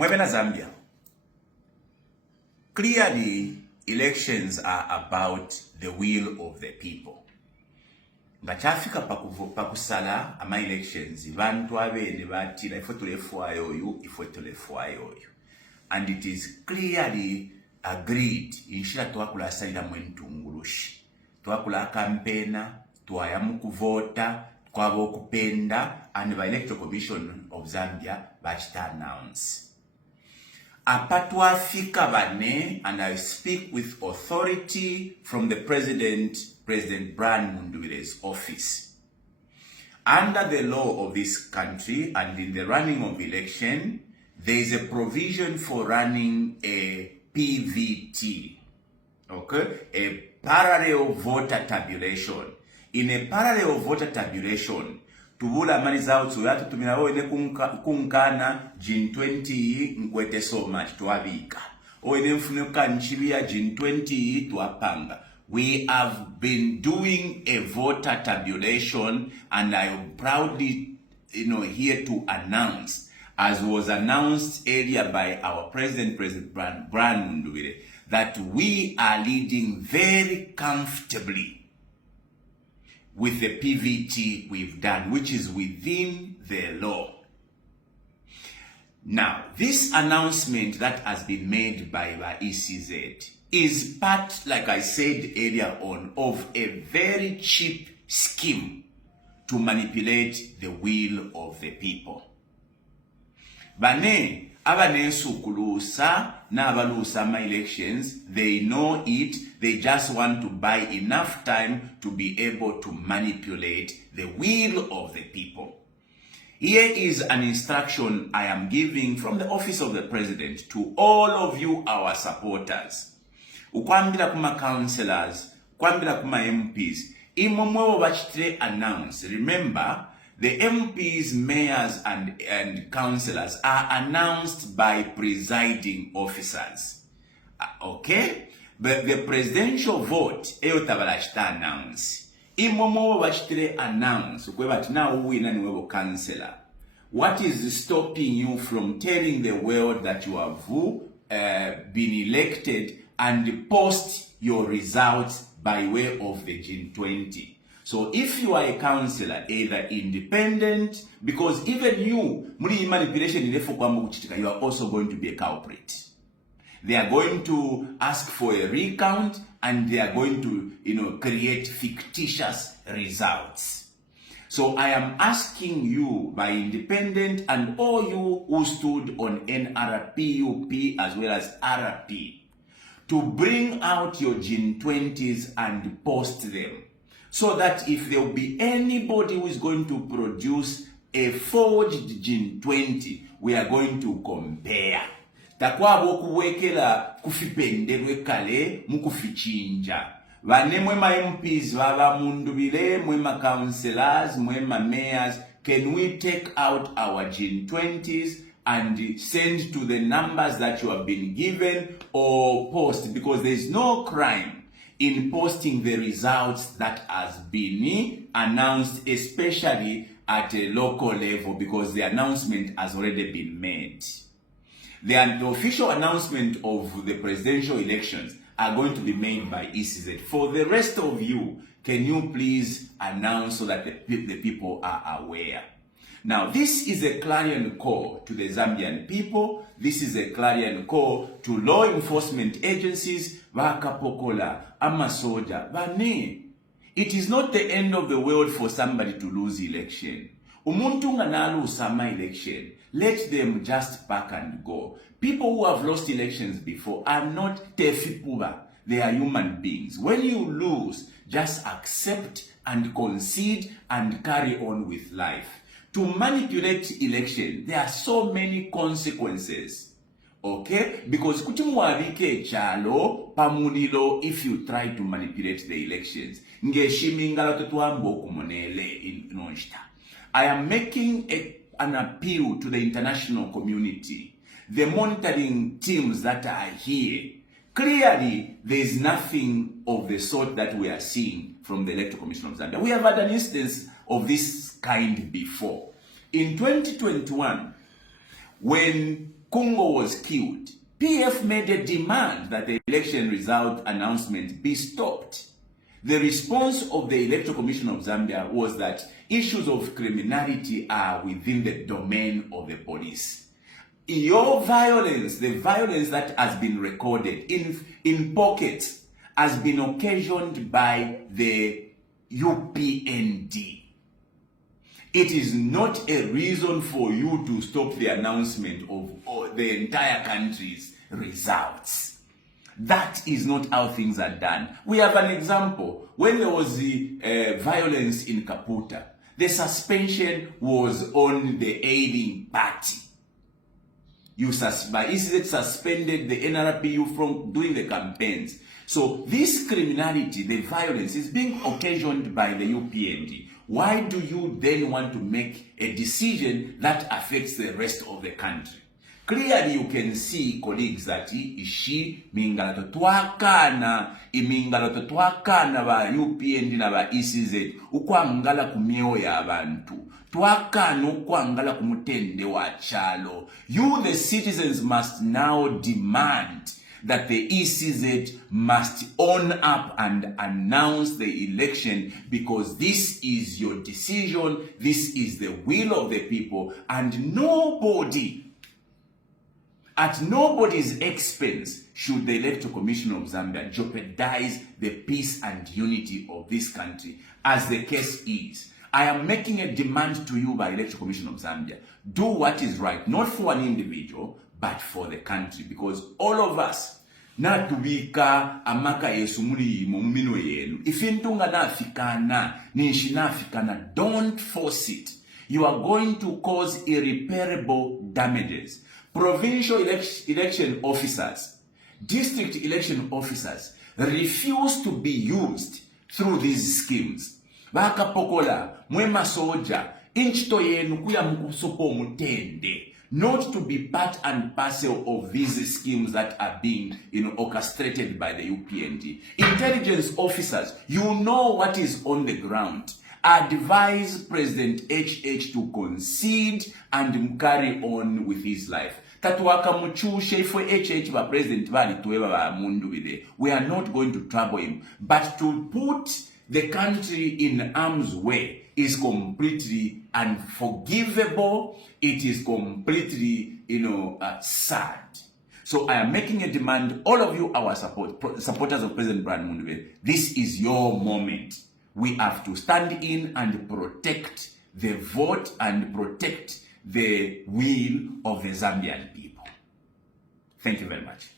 Mwebena Zambia. Clearly, elections are about the will of the people. Ngachafika pakusala ama elections, vantu abene batira ifo tulefuayo oyu. And it is clearly agreed inshira twakula salira mwentungulushi. Twakula kampena, twayamu kuvota, kwabo kupenda, and the Electoral Commission of Zambia bachita announce. Apatwa fika bane, and I speak with authority from the President Mundubile's office. Under the law of this country and in the running of election, there is a provision for running a PVT, okay, a parallel voter tabulation. In a parallel voter tabulation, tubula mani zao tuyatu tuminawo ine kunkana Jin 20 nkwete so much tuwabika. O ine mfunuka nchibia Jin 20 tuwapanga. We have been doing a voter tabulation, and I am proudly, here to announce, as was announced earlier by our President Mundubile, that we are leading very comfortably with the PVT we've done, which is within the law. Now, this announcement that has been made by the ECZ is part, like I said earlier on, of a very cheap scheme to manipulate the will of the people. Bane, abanensu kulusa, na abalusa my elections, they know it, they just want to buy enough time to be able to manipulate the will of the people. Here is an instruction I am giving from the office of the President to all of you, our supporters. Ukwambila kuma councillors, ukwambila kuma MPs, imomwewo bachitire announce. Remember, the MPs, mayors, and councillors are announced by presiding officers. Okay? But the presidential vote, eyo tabalashita announce. Imomwewo bachitire announce, ukwebati na uwina niwewo councillor. What is stopping you from telling the world that you have been elected and post your results by way of the June 20? So if you are a councillor, either independent, because even you, manipulation in you are also going to be a culprit. They are going to ask for a recount, and they are going to, create fictitious results. So I am asking you, by independent and all you who stood on NRP, UP, as well as RP, to bring out your Jin 20s and post them, so that if there will be anybody who is going to produce a forged Jin 20, we are going to compare. Takwa bokuwekela kufipendelwe kale mukufichinja. Vane mwema MPs vava Mundubile, mwema councillors, mwema mayors, can we take out our Jin 20s and send to the numbers that you have been given, or post? Because there is no crime in posting the results that has been announced, especially at a local level, because the announcement has already been made. The official announcement of the presidential elections are going to be made by ECZ. For the rest of you, can you please announce so that the people are aware? Now, this is a clarion call to the Zambian people. This is a clarion call to law enforcement agencies. Vakapokola, amasoja, vane. It is not the end of the world for somebody to lose election. Umuntu nganalu sama election. Let them just pack and go. People who have lost elections before are not tefipuba. They are human beings. When you lose, just accept and concede and carry on with life. To manipulate election, there are so many consequences. Okay? Because kutimwabike chalo pamunilo if you try to manipulate the elections. Ngeshimingala tutuambo kumonele inonshita. I am making an appeal to the international community, the monitoring teams that are here. Clearly, there is nothing of the sort that we are seeing from the Electoral Commission of Zambia. We have had an instance of this kind before. In 2021, when Kungo was killed, PF made a demand that the election result announcement be stopped. The response of the Electoral Commission of Zambia was that issues of criminality are within the domain of the police. Your violence, the violence that has been recorded in pockets, has been occasioned by the UPND. It is not a reason for you to stop the announcement of the entire country's results. That is not how things are done. We have an example. When there was the violence in Kaputa, the suspension was on the aiding party. ECZ suspended the NRPU from doing the campaigns. So this criminality, the violence, is being occasioned by the UPND. Why do you then want to make a decision that affects the rest of the country? Clearly you can see, colleagues, that ishi mingala twakana ba UPND na ba ECZ ukwangala kumioyo y'abantu, twakana ukwangala kumutende wa chalo. You, the citizens, must now demand that the ECZ must own up and announce the election, because this is your decision, this is the will of the people, and nobody, at nobody's expense, should the Electoral Commission of Zambia jeopardize the peace and unity of this country, as the case is. I am making a demand to you by Electoral Commission of Zambia. Do what is right, not for an individual, but for the country, because all of us, na tubika amaka yesu muri mu mino yenu, ifintunga na afikana, ninshi na afikana, don't force it. You are going to cause irreparable damages. Provincial election officers, district election officers refuse to be used through these schemes. Baka pokola, mwema soja, inchito yenu kuya mkusupo mutende. Not to be part and parcel of these schemes that are being, orchestrated by the UPND. Intelligence officers, you know what is on the ground. Advise President HH to concede and carry on with his life. Tatuwaka muchushe for HH ba President bali tuweba ba Mundubile. We are not going to trouble him. But to put the country in harm's way is completely unforgivable. It is completely, sad. So I am making a demand, all of you, our supporters of President Brian Mundubile, this is your moment. We have to stand in and protect the vote and protect the will of the Zambian people. Thank you very much.